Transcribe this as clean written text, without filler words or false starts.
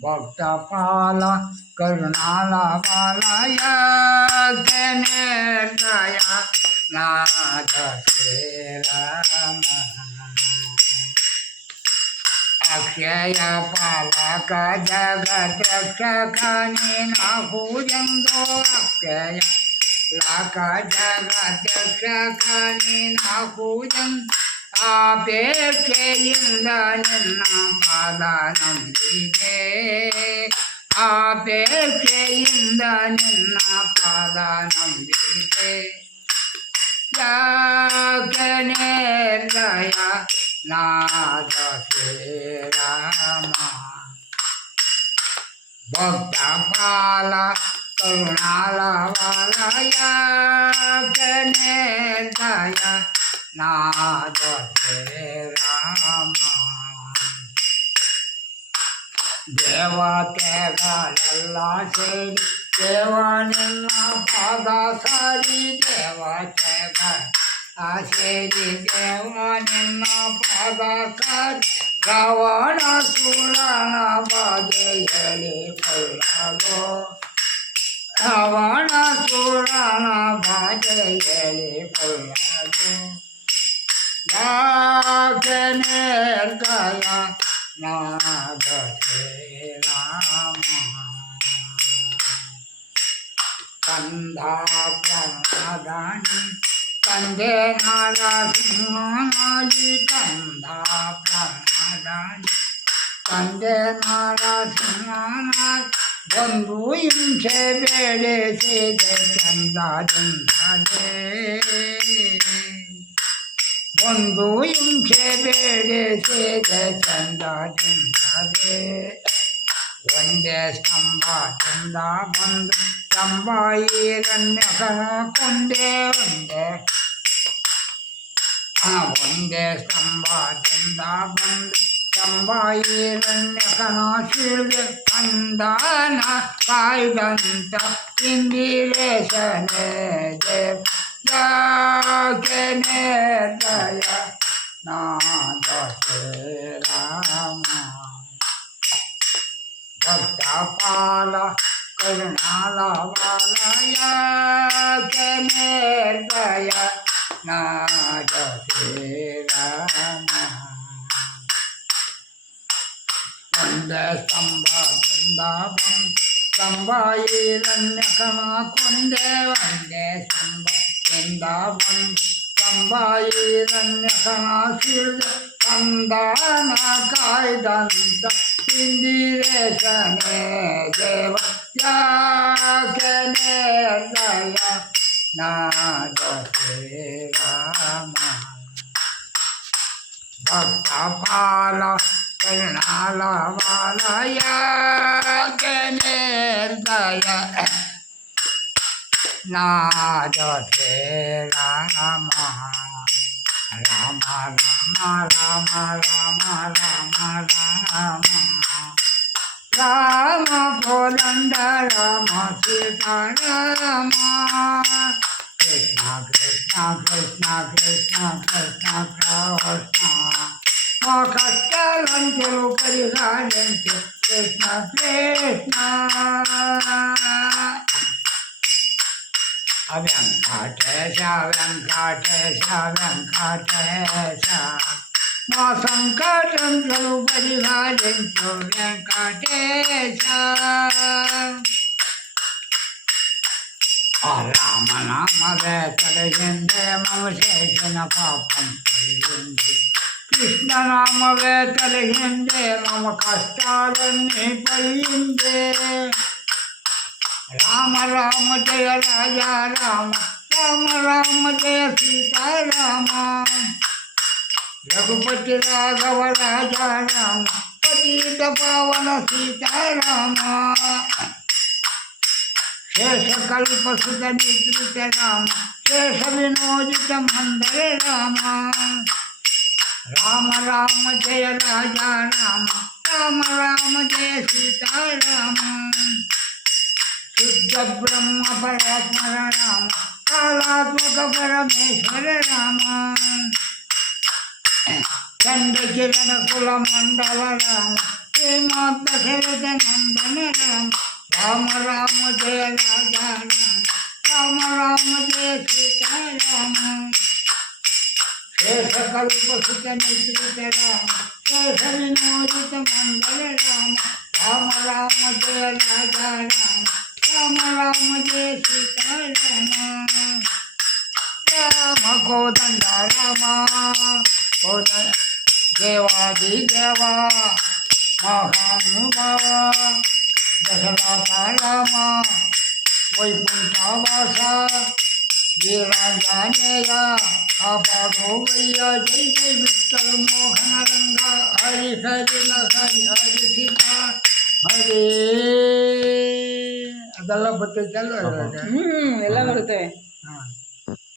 भक्तपाला करुणाला बालाया केने दया नाथ श्री राम अक्षय पालक जगत रक्षकानि नाहुजंदो अक्षय लाक जगत रक्षकानि नाहुजंदो ಆಪೇಕ್ಷೆಯಿಂದ ನಿನ್ನ ಪಾದ ನಂಬಿದೆ ಆಪೇಕ್ಷೆಯಿಂದ ನಿನ್ನ ಪಾದ ನಂಬಿದೆ ಯಾಕನೆ ದಯ ನಾದ ಶ್ರೀರಾಮ ಭಕ್ತ ಪಾಲ ಕರುಣಾಲ ವಾಲಯ ಯಾಕನೆ ದಯ ನಾದ ಶ್ರೀರಾಮ ದೇವತೆಗಳೆಲ್ಲ ಸೇರಿ ದೇವನಿನ್ನ ಪಾದ ಸಾರಿ ದೇವತೆಗಳ ಸೇರಿ ದೇವನಿನ್ನ ಪಾದ ಸಾರಿ ರಾವಣ ಸುರನ ಬಾಧೆ ಹೇಳಿಕೊಳ್ಳಲು ರಾವಣ ಸುರನ ಬಾಧೆ ಹೇಳಿಕೊಳ್ಳಲು ಯಾಕನೆ ದಯ ನಾದ ಶ್ರೀರಾಮ ಕಂದ ಪ್ರಣದಾನಿ ಕಂದೆ ನಾರಸಿಂಹನಾಗಿ ಕಂದ ಪ್ರಣದಾನಿ ಕಂದೆ ನಾರಸಿಂಹನಾಗಿ ಬಂಧು ಹಿಂಸೆ ಬೇಡಿಸಿದೆ ಚಂದದಿಂದಲೇ ಬಂಧು ಹಿಂಸೆ ಬೇಡಿಸಿದೆ ಚಂದದಿಂದಲೇ ಒಂದೇ ಸ್ತಂಭದಿಂದ ಬಂದು ಸ್ತಂಭ ಈರಣ್ಯಕನ ಕೊಂದೆ ಒಂದೇ ಸ್ತಂಭದಿಂದ ಬಂದು ಸ್ತಂಭ ಈರಣ್ಯಕನ ಶಿಳ್ಗೆ ಕಂದನ ಕಾಯ್ದಂತ ಇಂದಿರೇಶನೇ ದೇವ ಯಾಕನೆ ದಯ ನಾದ ಶ್ರೀರಾಮ ಭಕ್ತಪಾಲ ಕರುಣಾಲ ವಾಲಯ ಯಾಕನೆ ದಯ ನಾದ ಶ್ರೀರಾಮ ಒಂದೇ ಸ್ತಂಭದಿಂದ ಬಂದು ಸ್ತಂಭ ಈರಣ್ಯಕನ ಕೊಂದೆ ಒಂದೇ ಸ್ತಂಭದಿಂದ ಬಂದು ಸ್ತಂಭ ಈರಣ್ಯಕನ ಶಿಳ್ಗೆ ಕಂದನ ಕಾಯ್ದಂತ ಇಂದಿರೇಶನೇ ದೇವ ಯಾಕನೆ ದಯ ನಾದ ಶ್ರೀರಾಮ ಭಕ್ತಪಾಲ ಕರುಣಾಲ ವಾಲಯ ಯಾಕನೆ ದಯ ನಾದ ಶ್ರೀರಾಮ ರಾಮ ರಾಮ ರಾಮ ರಾಮ ರಾಮ ರಾಮ ರಾಮ ಕೋದಂಡ ರಾಮ ಸೀತಾರಾಮ ಕೃಷ್ಣ ಕೃಷ್ಣ ಕೃಷ್ಣ ಕೃಷ್ಣ ಕೃಷ್ಣ ಕೃಷ್ಣ మా కష్టాలంచెలు పరిహారించు కృష్ణ కృష్ణ వెంకటేశ వెంకటేశ వెంకటేశ మా సంకటంచెలు పరిహారించు వెంకటేశ రామనామవే కలిగిందే మమ చేసిన పాపం కలిగింది కృష్ణనామవే కలిగిందే మమ కష్టాలన్నీ పోయిందే రామ రామ జయ రాజా రామ రామ రామ జయ సీతారామ రఘుపతి రాఘవ రాజా రామ పతిత పావన సీతారామ शेषकल्पसुत निद्रित राम शेष विनोदित मंदर राम राम राम जय राजा राम राम राम जय सीता राम शुद्ध ब्रह्म परात्पर राम कालात्मक परमेश्वर राम चंद्र किरण कुल मंडल राम श्रीमद दशरथ नंदन राम राम राम जय राजा राम राम जय सीता राम हे सकल उपस्थित निद्रित राम जय विनोदित मंगल राम राम राम जय राजा राम राम जय सीता राम गोदंड राम गोदंड देवादिदेवा महानुभाव दशरथ राम वैकुंठवासा वीरांजनेया आपादोवय्या जय जय विठ्ठल मोहन रंगा हरि हरि हरि हरि सीता हरे ಅದೆಲ್ಲ ಬರ್ತೈತಲ್ಲ ಎಲ್ಲ ಬರುತ್ತೆ. ಹಾಂ